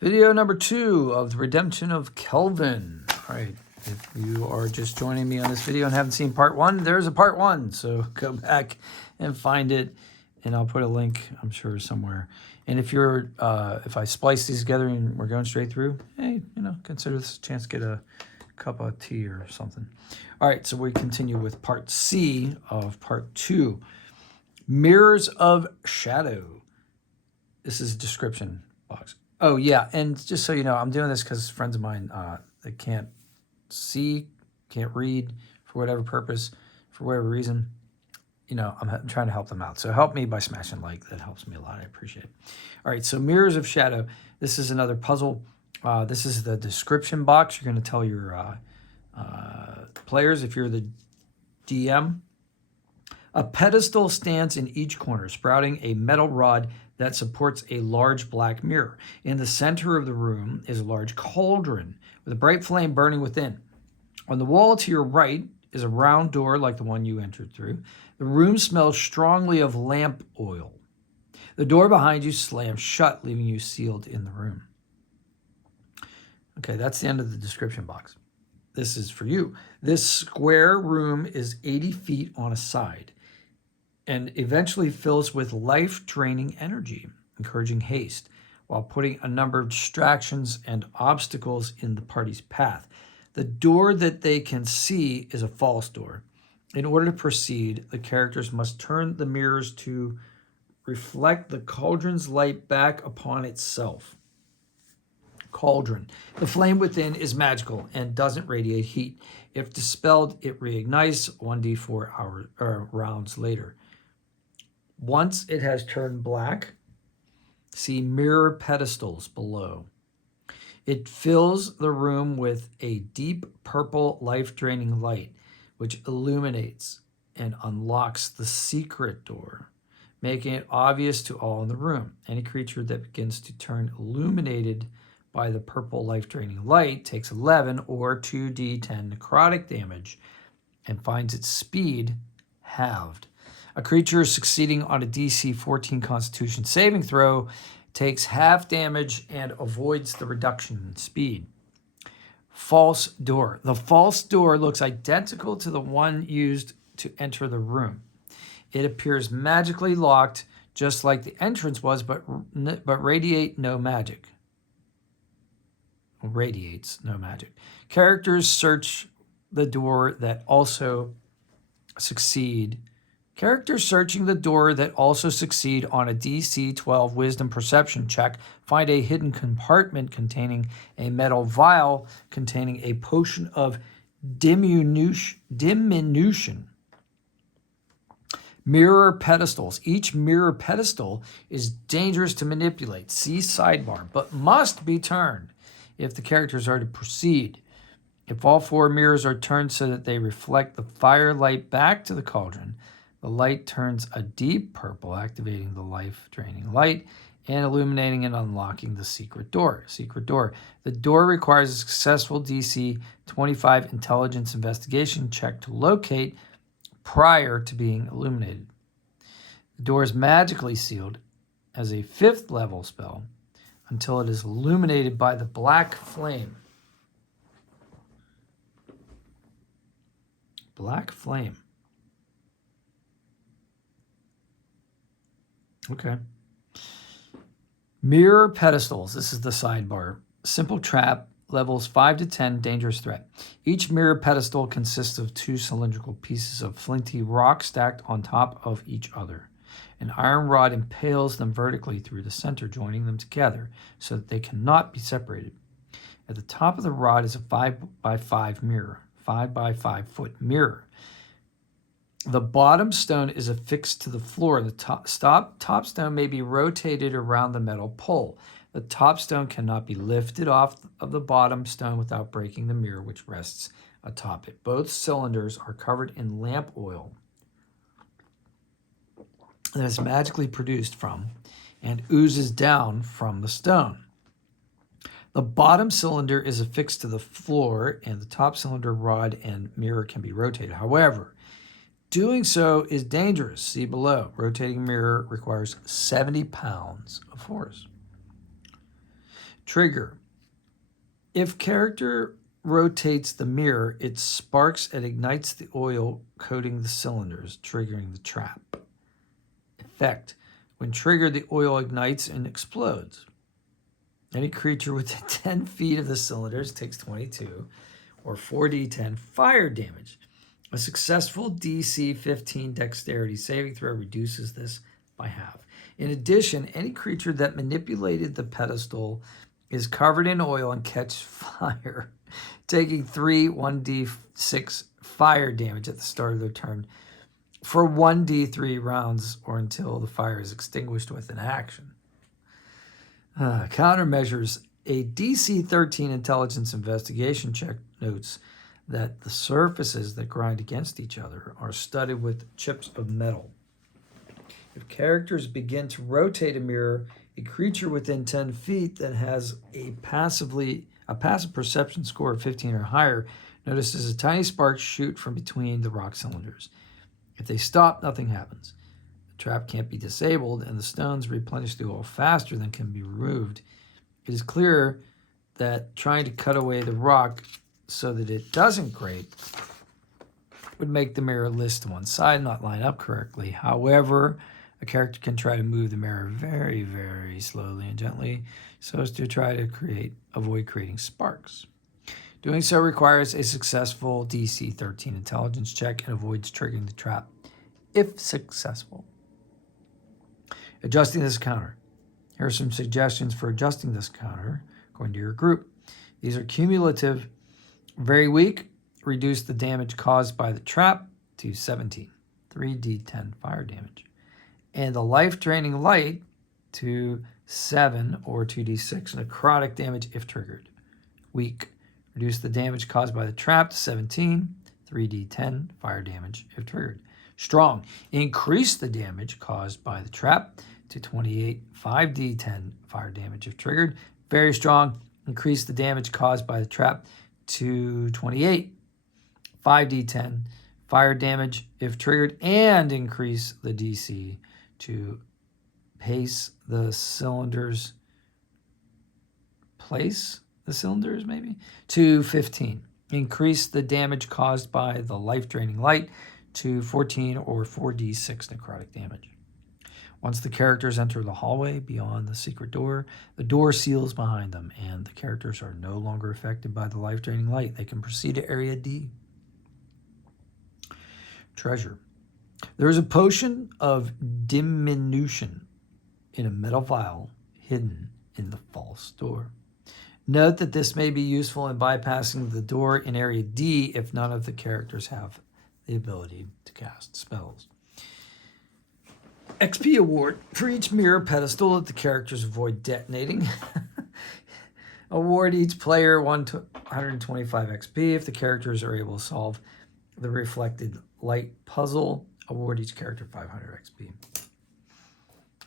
Video number 2 of the Redemption of Kelvan. All right, if you are just joining me on this video and haven't seen part 1, there's a part 1. So go back and find it, and I'll put a link, I'm sure, somewhere. And if you're, if I splice these together and we're going straight through, hey, consider this a chance to get a cup of tea or something. All right, so we continue with part C of part 2. Mirrors of Shadow. This is a description box. Oh, yeah, and just so you know, I'm doing this because friends of mine that can't see, can't read for whatever purpose, for whatever reason, I'm trying to help them out. So help me by smashing like. That helps me a lot. I appreciate it. All right, so Mirrors of Shadow. This is another puzzle. This is the description box. You're going to tell your players, if you're the DM. A pedestal stands in each corner, sprouting a metal rod that supports a large black mirror. In the center of the room is a large cauldron with a bright flame burning within. On the wall to your right is a round door like the one you entered through. The room smells strongly of lamp oil. The door behind you slams shut, leaving you sealed in the room. Okay, that's the end of the description box. This is for you. This square room is 80 feet on a side and eventually fills with life-draining energy, encouraging haste, while putting a number of distractions and obstacles in the party's path. The door that they can see is a false door. In order to proceed, the characters must turn the mirrors to reflect the cauldron's light back upon itself. Cauldron. The flame within is magical and doesn't radiate heat. If dispelled, it reignites 1d4 rounds later. Once it has turned black, see mirror pedestals below. It fills the room with a deep purple life-draining light, which illuminates and unlocks the secret door, making it obvious to all in the room. Any creature that begins to turn illuminated by the purple life-draining light takes 11 or 2d10 necrotic damage and finds its speed halved. A creature succeeding on a DC 14 Constitution saving throw takes half damage and avoids the reduction in speed. False door. The false door looks identical to the one used to enter the room. It appears magically locked, just like the entrance was, but radiates no magic. Characters searching the door that also succeed on a DC 12 Wisdom Perception check find a hidden compartment containing a metal vial containing a potion of diminution. Mirror pedestals. Each mirror pedestal is dangerous to manipulate. See sidebar, but must be turned if the characters are to proceed. If all 4 mirrors are turned so that they reflect the firelight back to the cauldron, the light turns a deep purple, activating the life-draining light and illuminating and unlocking the secret door. The door requires a successful DC 25 intelligence investigation check to locate prior to being illuminated. The door is magically sealed as a 5th level spell until it is illuminated by the black flame. Black flame. Okay. Mirror pedestals. This is the sidebar. Simple trap, levels 5 to 10, dangerous threat. Each mirror pedestal consists of 2 cylindrical pieces of flinty rock stacked on top of each other. An iron rod impales them vertically through the center, joining them together so that they cannot be separated. At the top of the rod is a 5x5 mirror, 5x5-foot mirror. The bottom stone is affixed to the floor. The top stone may be rotated around the metal pole. The top stone cannot be lifted off of the bottom stone without breaking the mirror which rests atop it. Both cylinders are covered in lamp oil that is magically produced from and oozes down from the stone. The bottom cylinder is affixed to the floor, and the top cylinder, rod, and mirror can be rotated. However, doing so is dangerous. See below. Rotating mirror requires 70 pounds of force. Trigger. If character rotates the mirror, it sparks and ignites the oil coating the cylinders, triggering the trap. Effect. When triggered, the oil ignites and explodes. Any creature within 10 feet of the cylinders takes 22 or 4d10 fire damage. A successful DC 15 dexterity saving throw reduces this by half. In addition, any creature that manipulated the pedestal is covered in oil and catches fire, taking 3 1d6 fire damage at the start of their turn for 1d3 rounds or until the fire is extinguished with an action. Countermeasures. A DC 13 intelligence investigation check notes that the surfaces that grind against each other are studded with chips of metal. If characters begin to rotate a mirror, a creature within 10 feet that has a passive perception score of 15 or higher notices a tiny spark shoot from between the rock cylinders. If they stop, nothing happens. The trap can't be disabled, and the stones replenish the oil faster than can be removed. It is clear that trying to cut away the rock so that it doesn't grate would make the mirror list to one side, not line up correctly. However, a character can try to move the mirror very, very slowly and gently so as to try to avoid creating sparks. Doing so requires a successful DC 13 intelligence check and avoids triggering the trap, if successful. Adjusting this counter. Here are some suggestions for adjusting this counter according to your group. These are cumulative. Very weak, reduce the damage caused by the trap to 17, 3d10 fire damage. And the life-draining light to 7 or 2d6 necrotic damage if triggered. Weak, reduce the damage caused by the trap to 17, 3d10 fire damage if triggered. Strong, increase the damage caused by the trap to 28, 5d10 fire damage if triggered. Very strong, increase the damage caused by the trap to 28, 5d10 fire damage if triggered, and increase the DC to place the cylinders to 15. Increase the damage caused by the life-draining light to 14 or 4d6 necrotic damage. Once the characters enter the hallway beyond the secret door, the door seals behind them, and the characters are no longer affected by the life-draining light. They can proceed to Area D. Treasure. There is a potion of diminution in a metal vial hidden in the false door. Note that this may be useful in bypassing the door in Area D if none of the characters have the ability to cast spells. XP award for each mirror pedestal that the characters avoid detonating. Award each player 125 XP if the characters are able to solve the reflected light puzzle. Award each character 500 XP.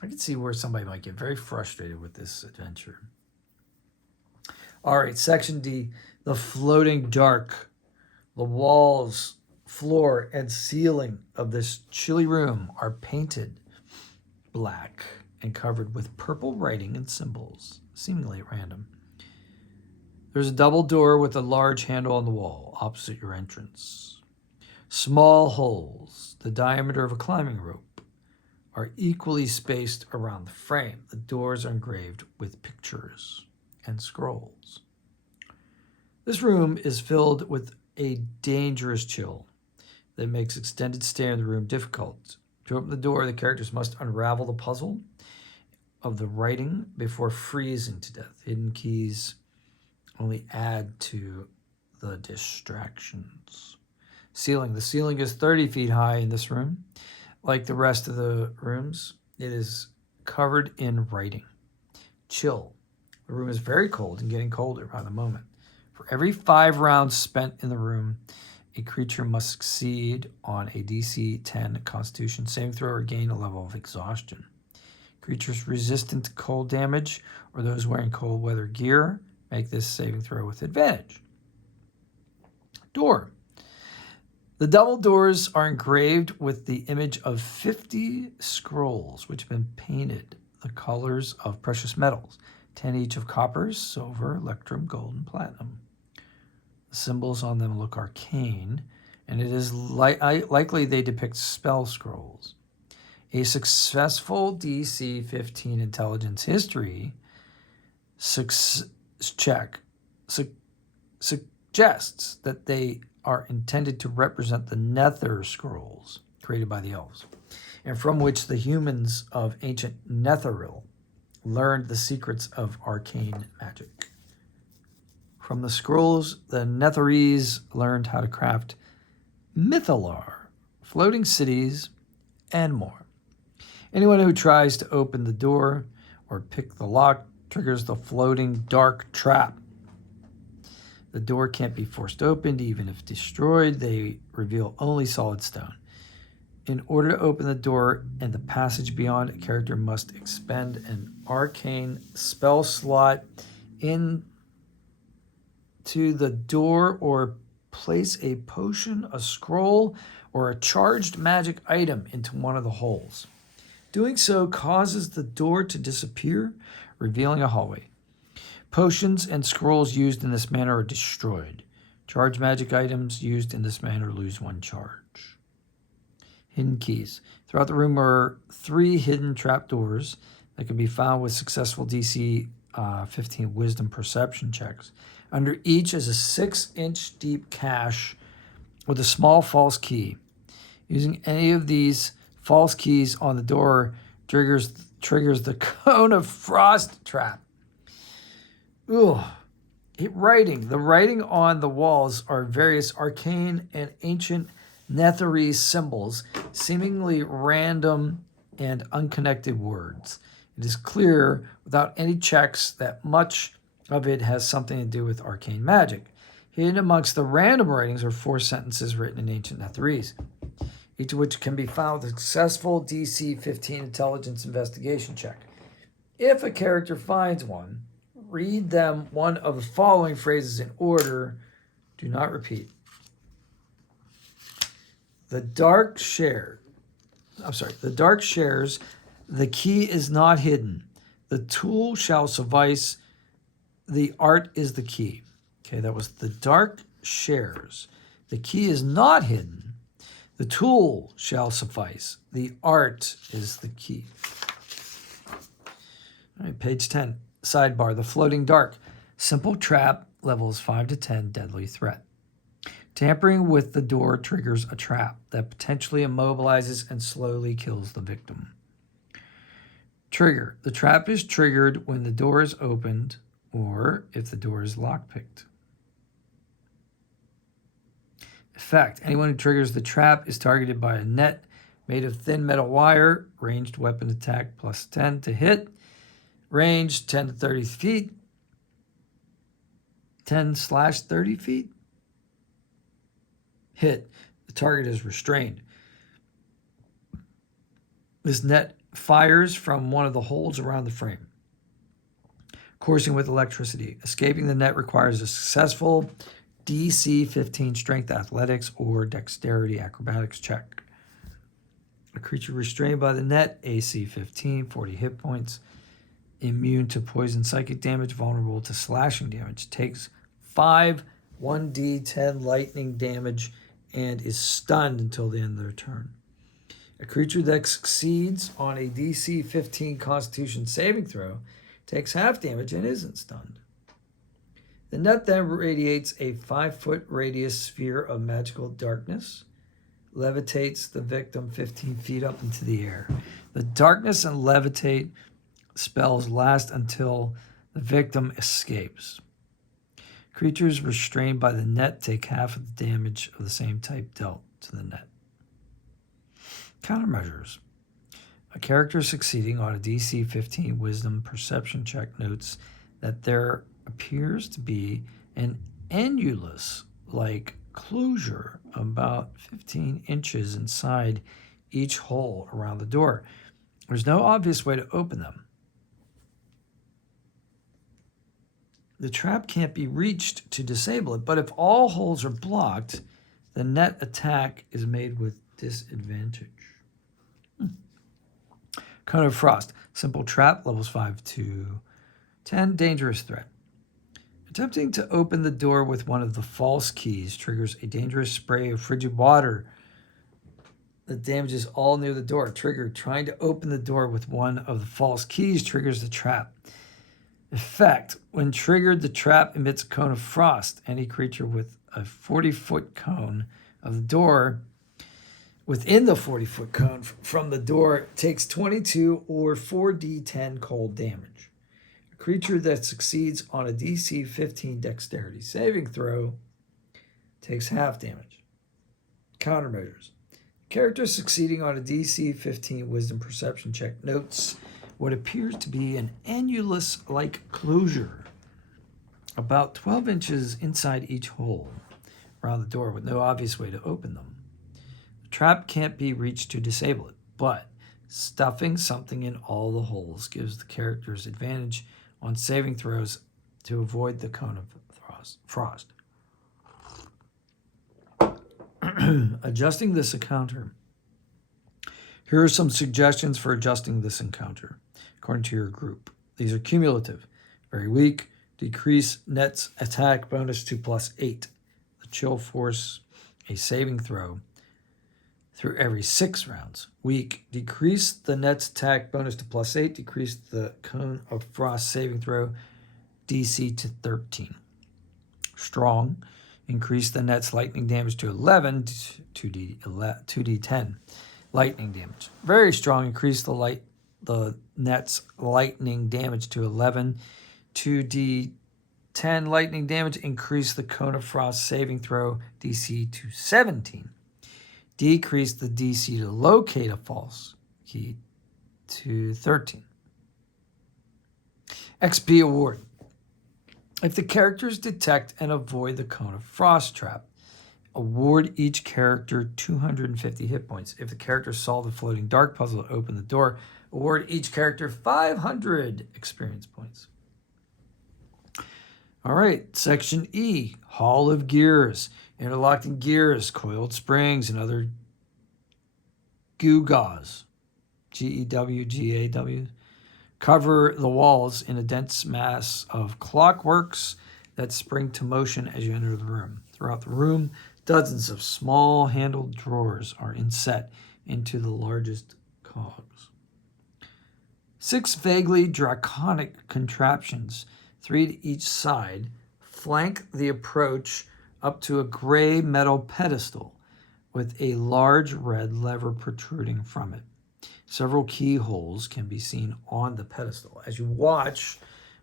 I can see where somebody might get very frustrated with this adventure. All right, Section D, the floating dark. The walls, floor, and ceiling of this chilly room are painted black and covered with purple writing and symbols, seemingly at random. There's a double door with a large handle on the wall opposite your entrance. Small holes, the diameter of a climbing rope, are equally spaced around the frame. The doors are engraved with pictures and scrolls. This room is filled with a dangerous chill that makes extended stay in the room difficult. To open the door, the characters must unravel the puzzle of the writing before freezing to death. Hidden keys only add to the distractions. Ceiling. The ceiling is 30 feet high in this room. Like the rest of the rooms, it is covered in writing. Chill. The room is very cold and getting colder by the moment. For every 5 rounds spent in the room, a creature must succeed on a DC 10 Constitution saving throw or gain a level of exhaustion. Creatures resistant to cold damage or those wearing cold weather gear make this saving throw with advantage. Door. The double doors are engraved with the image of 50 scrolls which have been painted the colors of precious metals. 10 each of copper, silver, electrum, gold, and platinum. The symbols on them look arcane, and it is likely they depict spell scrolls. A successful DC 15 intelligence history check suggests that they are intended to represent the Nether scrolls created by the elves, and from which the humans of ancient Netheril learned the secrets of arcane magic. From the scrolls, the Netherese learned how to craft mythalar, floating cities, and more. Anyone who tries to open the door or pick the lock triggers the floating dark trap. The door can't be forced open, even if destroyed. They reveal only solid stone. In order to open the door and the passage beyond, a character must expend an arcane spell slot into the door or place a potion, a scroll, or a charged magic item into one of the holes. Doing so causes the door to disappear, revealing a hallway. Potions and scrolls used in this manner are destroyed. Charged magic items used in this manner lose 1 charge. Hidden keys. Throughout the room are 3 hidden trapdoors that can be found with successful DC 15 wisdom perception checks. Under each is a 6-inch deep cache with a small false key. Using any of these false keys on the door triggers the cone of frost trap. Ugh. The writing on the walls are various arcane and ancient Netherese symbols, seemingly random and unconnected words. It is clear, without any checks, that much of it has something to do with arcane magic. Hidden amongst the random writings are 4 sentences written in ancient Netherese, each of which can be found with a successful DC 15 intelligence investigation check. If a character finds one, read them one of the following phrases in order. Do not repeat. The dark shares. The key is not hidden. The tool shall suffice. The art is the key. Okay, that was the dark shares. The key is not hidden. The tool shall suffice. The art is the key. All right, page 10. Sidebar, the floating dark. Simple trap, levels 5 to 10, deadly threat. Tampering with the door triggers a trap that potentially immobilizes and slowly kills the victim. Trigger. The trap is triggered when the door is opened or if the door is lockpicked. Effect. Anyone who triggers the trap is targeted by a net made of thin metal wire. Ranged weapon attack plus 10 to hit. Range 10 to 30 feet. 10/30 feet. Hit. The target is restrained. This net fires from one of the holes around the frame, coursing with electricity. Escaping the net requires a successful DC 15 strength athletics or dexterity acrobatics check. A creature restrained by the net, AC 15, 40 hit points, immune to poison psychic damage, vulnerable to slashing damage, takes 5 1d10 lightning damage, and is stunned until the end of their turn. A creature that succeeds on a DC 15 Constitution saving throw takes half damage and isn't stunned. The net then radiates a 5-foot radius sphere of magical darkness, levitates the victim 15 feet up into the air. The darkness and levitate spells last until the victim escapes. Creatures restrained by the net take half of the damage of the same type dealt to the net. Countermeasures. A character succeeding on a DC 15 Wisdom Perception check notes that there appears to be an annulus-like closure about 15 inches inside each hole around the door. There's no obvious way to open them. The trap can't be reached to disable it, but if all holes are blocked, the net attack is made with disadvantage. Cone of Frost. Simple trap, levels 5 to 10. Dangerous threat. Attempting to open the door with one of the false keys triggers a dangerous spray of frigid water that damages all near the door. Trigger. Trying to open the door with one of the false keys triggers the trap. Effect. When triggered, the trap emits a cone of frost. Any creature with a 40-foot cone of the door within the 40-foot cone from the door takes 22 or 4d10 cold damage. A creature that succeeds on a DC 15 dexterity saving throw takes half damage. Countermeasures. Character succeeding on a DC 15 wisdom perception check notes what appears to be an annulus-like closure about 12 inches inside each hole around the door with no obvious way to open them. The trap can't be reached to disable it, but stuffing something in all the holes gives the characters advantage on saving throws to avoid the cone of frost. Adjusting this encounter. Here are some suggestions for adjusting this encounter according to your group. These are cumulative. Very weak. Decrease net's attack bonus to +8. The chill force a saving throw through every 6 rounds. Weak. Decrease the net's attack bonus to +8. Decrease the cone of frost saving throw DC to 13. Strong. Increase the net's lightning damage to 11, 2d10 lightning damage. Very strong. Increase the net's lightning damage to 11, 2d10 lightning damage. Increase the cone of frost saving throw DC to 17. Decrease the DC to locate a false key to 13. XP award. If the characters detect and avoid the cone of frost trap, award each character 250 hit points. If the characters solve the floating dark puzzle to open the door, award each character 500 experience points. All right, Section E, Hall of Gears. Interlocking gears, coiled springs, and other gewgaws, Gewgaw, cover the walls in a dense mass of clockworks that spring to motion as you enter the room. Throughout the room, dozens of small handled drawers are inset into the largest cogs. 6 vaguely draconic contraptions, 3 to each side, flank the approach up to a gray metal pedestal with a large red lever protruding from it. Several keyholes can be seen on the pedestal. As you watch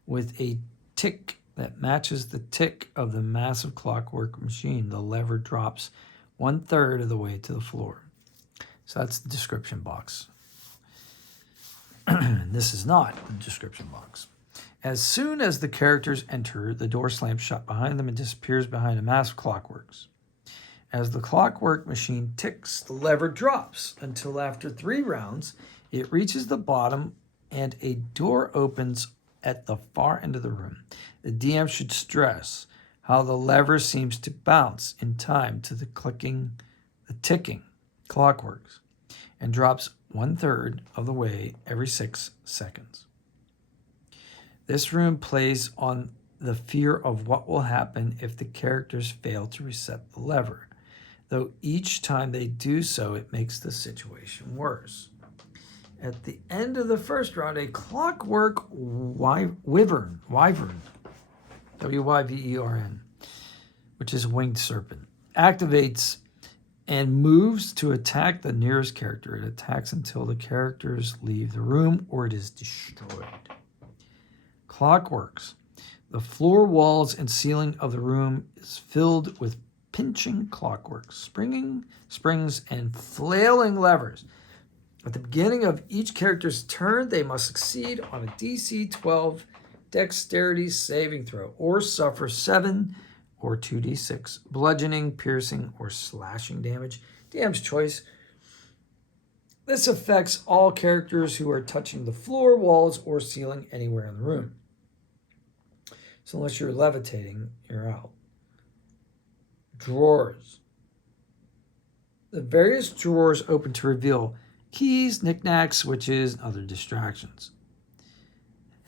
with a tick that matches the tick of the massive clockwork machine, the lever drops 1/3 of the way to the floor. So that's the description box. This is not the description box. As soon as the characters enter, the door slams shut behind them and disappears behind a mass of clockworks. As the clockwork machine ticks, the lever drops until after 3 rounds, it reaches the bottom and a door opens at the far end of the room. The DM should stress how the lever seems to bounce in time to the ticking clockworks and drops 1/3 of the way every 6 seconds. This room plays on the fear of what will happen if the characters fail to reset the lever, though each time they do so, it makes the situation worse. At the end of the first round, a clockwork wyvern, W-Y-V-E-R-N, which is a winged serpent, activates and moves to attack the nearest character. It attacks until the characters leave the room or it is destroyed. Clockworks. The floor, walls, and ceiling of the room is filled with pinching clockworks, springs, and flailing levers. At the beginning of each character's turn, they must succeed on a DC 12 dexterity saving throw or suffer 7 or 2d6 bludgeoning, piercing, or slashing damage. DM's choice. This affects all characters who are touching the floor, walls, or ceiling anywhere in the room. So unless you're levitating, you're out. Drawers. The various drawers open to reveal keys, knickknacks, switches, and other distractions.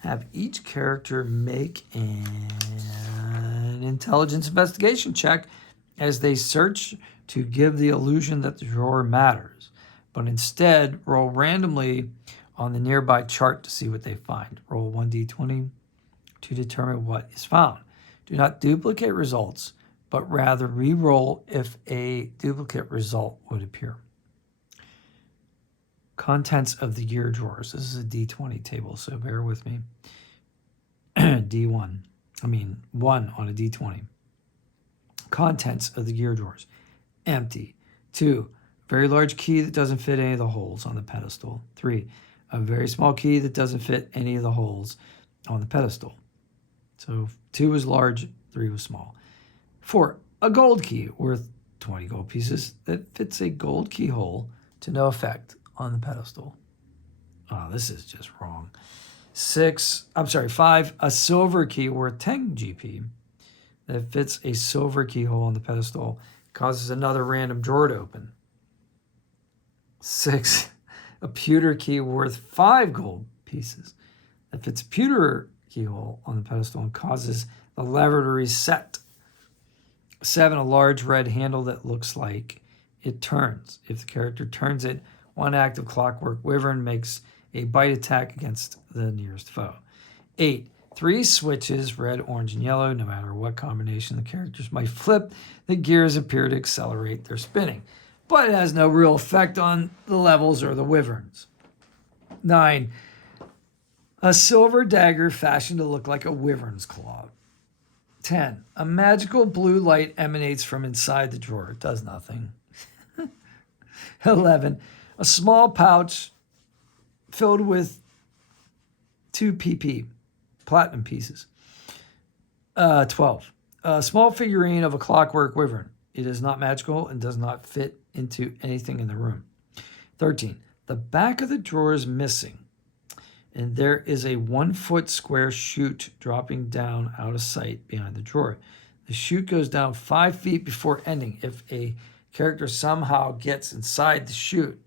Have each character make an intelligence investigation check as they search to give the illusion that the drawer matters, but instead roll randomly on the nearby chart to see what they find. Roll 1d20 to determine what is found. Do not duplicate results, but rather re-roll if a duplicate result would appear. Contents of the gear drawers. This is a D20 table, so bear with me. D1. I mean, 1 on a D20. Contents of the gear drawers. Empty. 2. Very large key that doesn't fit any of the holes on the pedestal. 3. A very small key that doesn't fit any of the holes on the pedestal. So 2 was large, 3 was small. 4. A gold key worth 20 gold pieces that fits a gold keyhole to no effect on the pedestal. Oh, this is just wrong. 5. A silver key worth 10 GP that fits a silver keyhole on the pedestal, causes another random drawer to open. 6. A pewter key worth 5 gold pieces that fits a pewter keyhole on the pedestal and causes the lever to reset. 7. A large red handle that looks like it turns. If the character turns it, one active clockwork wyvern makes a bite attack against the nearest foe. 8. 3 switches, red, orange, and yellow. No matter what combination the characters might flip, the gears appear to accelerate their spinning, but it has no real effect on the levels or the wyverns. 9. A silver dagger fashioned to look like a wyvern's claw. 10. A magical blue light emanates from inside the drawer. It does nothing. 11. A small pouch filled with 2 PP, platinum pieces. 12. A small figurine of a clockwork wyvern. It is not magical and does not fit into anything in the room. 13. The back of the drawer is missing, and there is a 1-foot square chute dropping down out of sight behind the drawer. The chute goes down 5 feet before ending. If a character somehow gets inside the chute,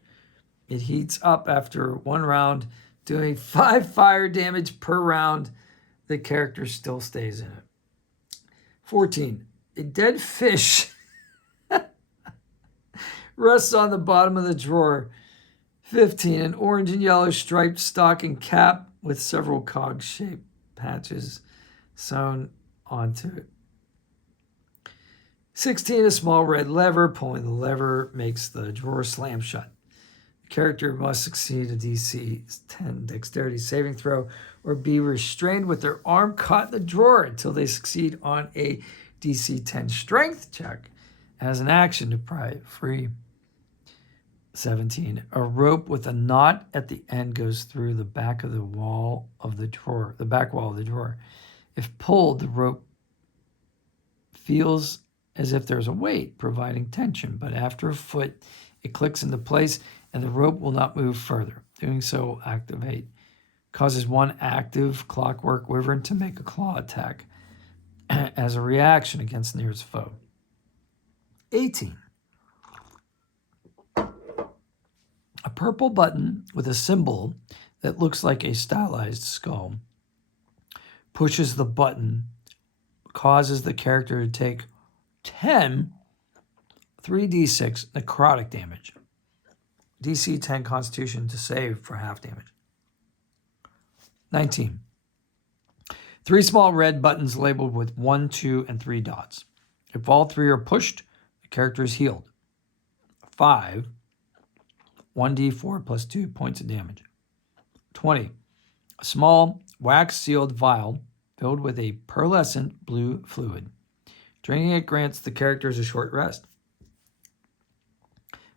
it heats up after 1 round, doing 5 fire damage per round. The character still stays in it. 14. A dead fish rests on the bottom of the drawer. 15. An orange and yellow striped stocking cap with several cog-shaped patches sewn onto it. 16. A small red lever. Pulling the lever makes the drawer slam shut. The character must succeed a DC 10 dexterity saving throw or be restrained with their arm caught in the drawer until they succeed on a DC 10 strength check as an action to pry it free. 17. A rope with a knot at the end goes through the back of the wall of the drawer, the back wall of the drawer. If pulled, the rope feels as if there's a weight providing tension, but after a foot, it clicks into place and the rope will not move further. Doing so causes 1 active clockwork wyvern to make a claw attack as a reaction against the nearest foe. 18. A purple button with a symbol that looks like a stylized skull pushes the button, causes the character to take 10 3d6 necrotic damage. DC 10 Constitution to save for half damage. 19. 3 small red buttons labeled with 1, 2, and 3 dots. If all 3 are pushed, the character is healed. 5. 1d4 plus 2 points of damage. 20. A small wax-sealed vial filled with a pearlescent blue fluid. Drinking it grants the characters a short rest.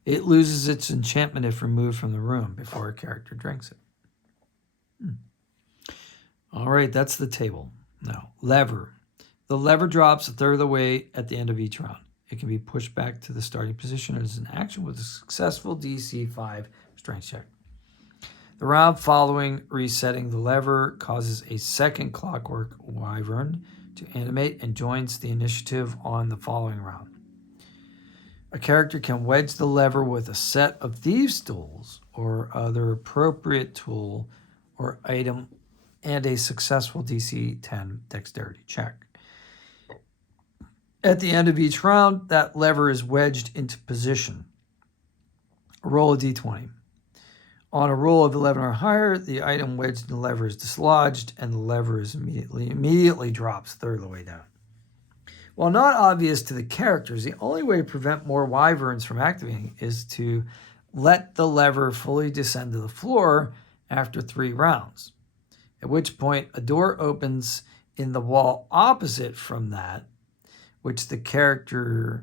It loses its enchantment if removed from the room before a character drinks it. All right, that's the table. Now, lever. The lever drops a third of the way at the end of each round. It can be pushed back to the starting position as an action with a successful DC 5 strength check. The round following resetting the lever causes a second clockwork wyvern to animate and joins the initiative on the following round. A character can wedge the lever with a set of thieves' tools or other appropriate tool or item and a successful DC 10 dexterity check. At the end of each round, that lever is wedged into position. Roll a d20. On a roll of 11 or higher, the item wedged in the lever is dislodged, and the lever is immediately drops a third of the way down. While not obvious to the characters, the only way to prevent more wyverns from activating is to let the lever fully descend to the floor after 3 rounds, at which point a door opens in the wall opposite from that which the characters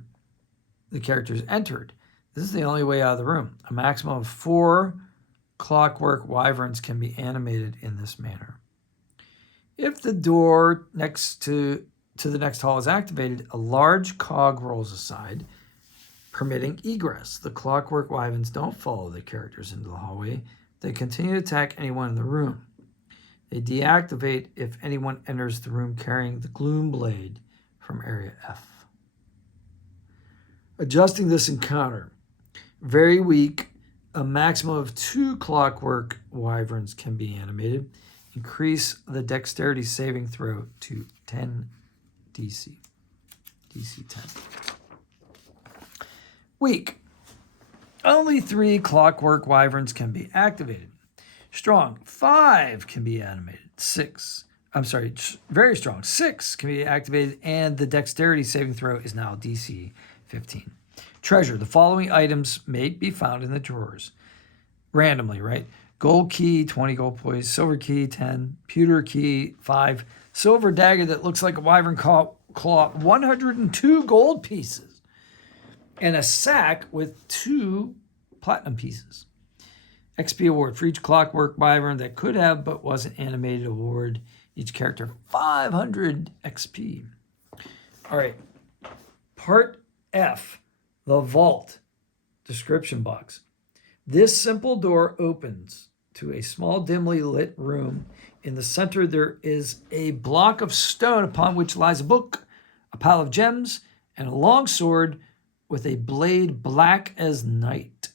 entered. This is the only way out of the room. A maximum of 4 clockwork wyverns can be animated in this manner. If the door next to the next hall is activated, a large cog rolls aside, permitting egress. The clockwork wyverns don't follow the characters into the hallway. They continue to attack anyone in the room. They deactivate if anyone enters the room carrying the gloom blade from Area F. Adjusting this encounter. Very weak. A maximum of 2 clockwork wyverns can be animated. Increase the dexterity saving throw to 10 DC. DC 10. Weak. Only 3 clockwork wyverns can be activated. Strong. 5 can be animated. Very strong. 6 can be activated, and the dexterity saving throw is now DC 15. Treasure. The following items may be found in the drawers. Randomly, right? Gold key, 20 gold points. Silver key, 10. Pewter key, 5. Silver dagger that looks like a wyvern claw, 102 gold pieces. And a sack with 2 platinum pieces. XP award for each clockwork wyvern that could have but wasn't animated. Award each character 500 XP. All right. Part F, the vault. Description box. This simple door opens to a small dimly lit room. In the center there is a block of stone upon which lies a book, a pile of gems, and a long sword with a blade black as night.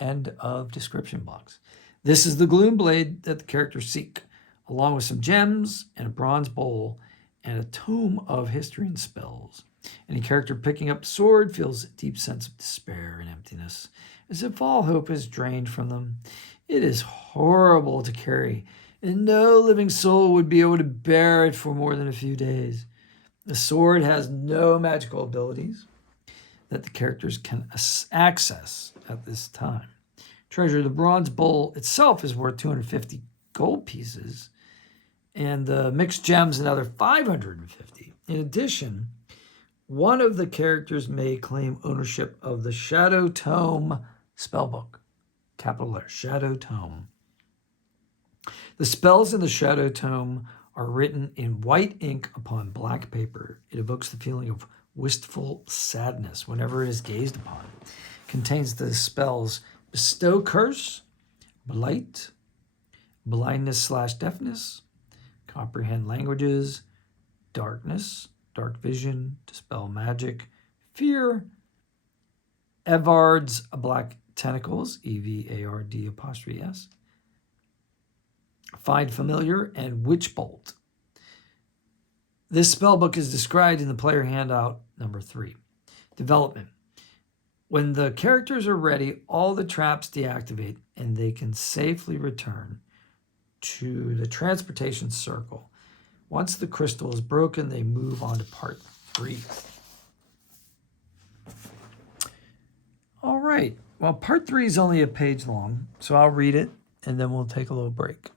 End of description box. This is the gloom blade that the characters seek, along with some gems and a bronze bowl and a tome of history and spells. Any character picking up the sword feels a deep sense of despair and emptiness, as if all hope is drained from them. It is horrible to carry, and no living soul would be able to bear it for more than a few days. The sword has no magical abilities that the characters can access at this time. Treasure. The bronze bowl itself is worth 250 gold pieces, and the mixed gems another 550. In addition, one of the characters may claim ownership of the Shadow Tome spellbook. Capital letter, Shadow Tome. The spells in the Shadow Tome are written in white ink upon black paper. It evokes the feeling of wistful sadness whenever it is gazed upon. It contains the spells Bestow Curse, Blight, Blindness/Deafness, Comprehend Languages, Darkness, Dark Vision, Dispel Magic, Fear, Evard's Black Tentacles, EVARD''S, Find Familiar, and Witch Bolt. This spellbook is described in the player handout number 3. Development. When the characters are ready, all the traps deactivate and they can safely return to the transportation circle. Once the crystal is broken, they move on to part 3. All right. Well, part 3 is only a page long, so I'll read it and then we'll take a little break.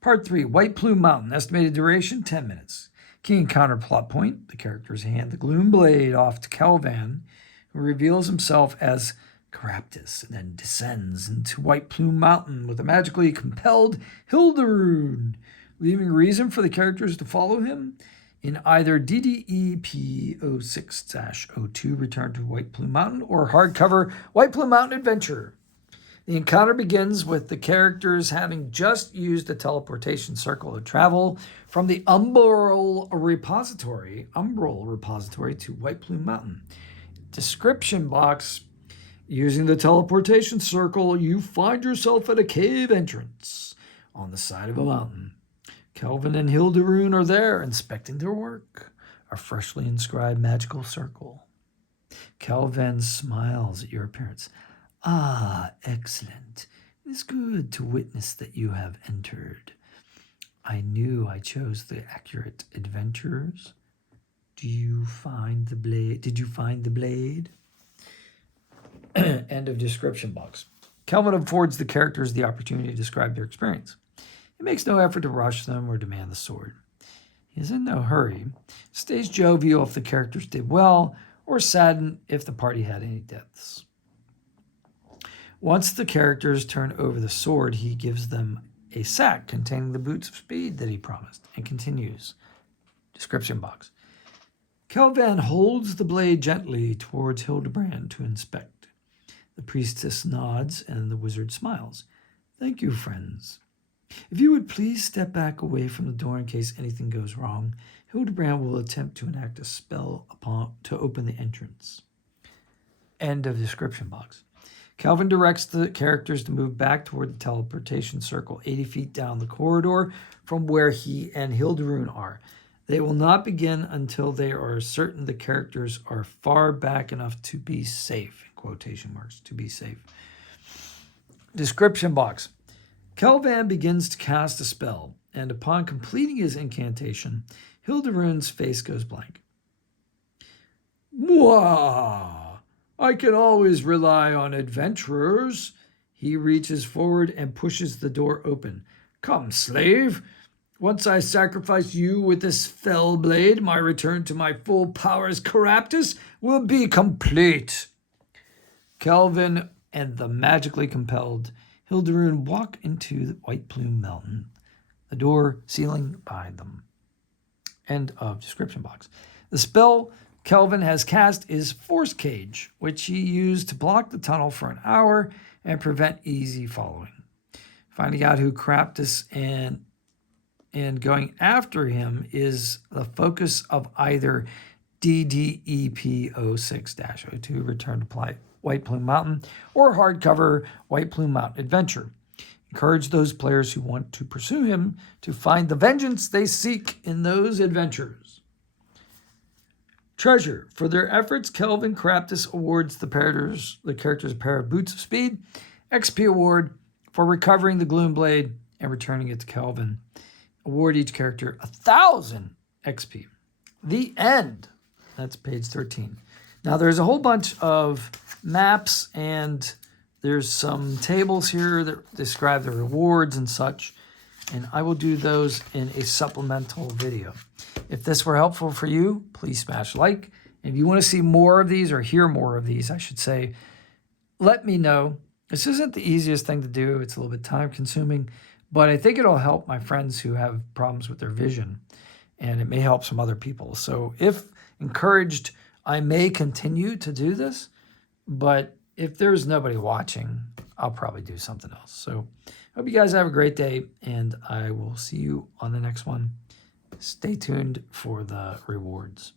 Part 3, White Plume Mountain. Estimated duration, 10 minutes. Key encounter plot point. The characters hand the gloom blade off to Kelvan, who reveals himself as Caraptus and then descends into White Plume Mountain with a magically compelled Hilderoon, leaving reason for the characters to follow him. In either DDEP 06-02 Return to White Plume Mountain or hardcover White Plume Mountain Adventure. The encounter begins with the characters having just used a teleportation circle to travel from the Umbral Repository to White Plume Mountain. Description box. Using the teleportation circle, you find yourself at a cave entrance. on the side of a mountain. Kelvan and Hilderoon are there, inspecting their work, a freshly inscribed magical circle. Kelvan smiles at your appearance. Ah, excellent. It is good to witness that you have entered. I knew I chose the accurate adventurers. Did you find the blade? End of description box. Kelvan affords the characters the opportunity to describe their experience. He makes no effort to rush them or demand the sword. He is in no hurry. Stays jovial if the characters did well, or saddened if the party had any deaths. Once the characters turn over the sword, he gives them a sack containing the boots of speed that he promised, and continues. Description box. Kelvan holds the blade gently towards Hildebrand to inspect. The priestess nods and the wizard smiles. Thank you, friends. If you would please step back away from the door in case anything goes wrong, Hildebrand will attempt to enact a spell to open the entrance. End of description box. Kelvan directs the characters to move back toward the teleportation circle 80 feet down the corridor from where he and Hilderoon are. They will not begin until they are certain the characters are far back enough to be safe, in quotation marks, to be safe. Description box. Kelvan begins to cast a spell, and upon completing his incantation, Hilderoon's face goes blank. Mwah! I can always rely on adventurers. He reaches forward and pushes the door open. Come, slave. Once I sacrifice you with this fell blade, my return to my full powers, Caraptus, will be complete. Kelvan and the magically compelled Hilderoon walk into the White Plume Mountain, the door sealing behind them. End of description box. The spell Kelvan has cast is Force Cage, which he used to block the tunnel for an hour and prevent easy following. Finding out who Caraptus and going after him is the focus of either DDEP 06-02, Return to White Plume Mountain, or hardcover White Plume Mountain Adventure. Encourage those players who want to pursue him to find the vengeance they seek in those adventures. Treasure. For their efforts, Kelvan Caraptus awards the characters a pair of boots of speed. XP award for recovering the Gloom Blade and returning it to Kelvan. Award each character 1,000 XP. The end. That's page 13. Now there's a whole bunch of maps and there's some tables here that describe the rewards and such. And I will do those in a supplemental video. If this were helpful for you, please smash like. And if you want to see more of these, or hear more of these, I should say, let me know. This isn't the easiest thing to do. It's a little bit time consuming, but I think it'll help my friends who have problems with their vision, and it may help some other people. So if encouraged, I may continue to do this, but if there's nobody watching, I'll probably do something else. So hope you guys have a great day, and I will see you on the next one. Stay tuned for the rewards.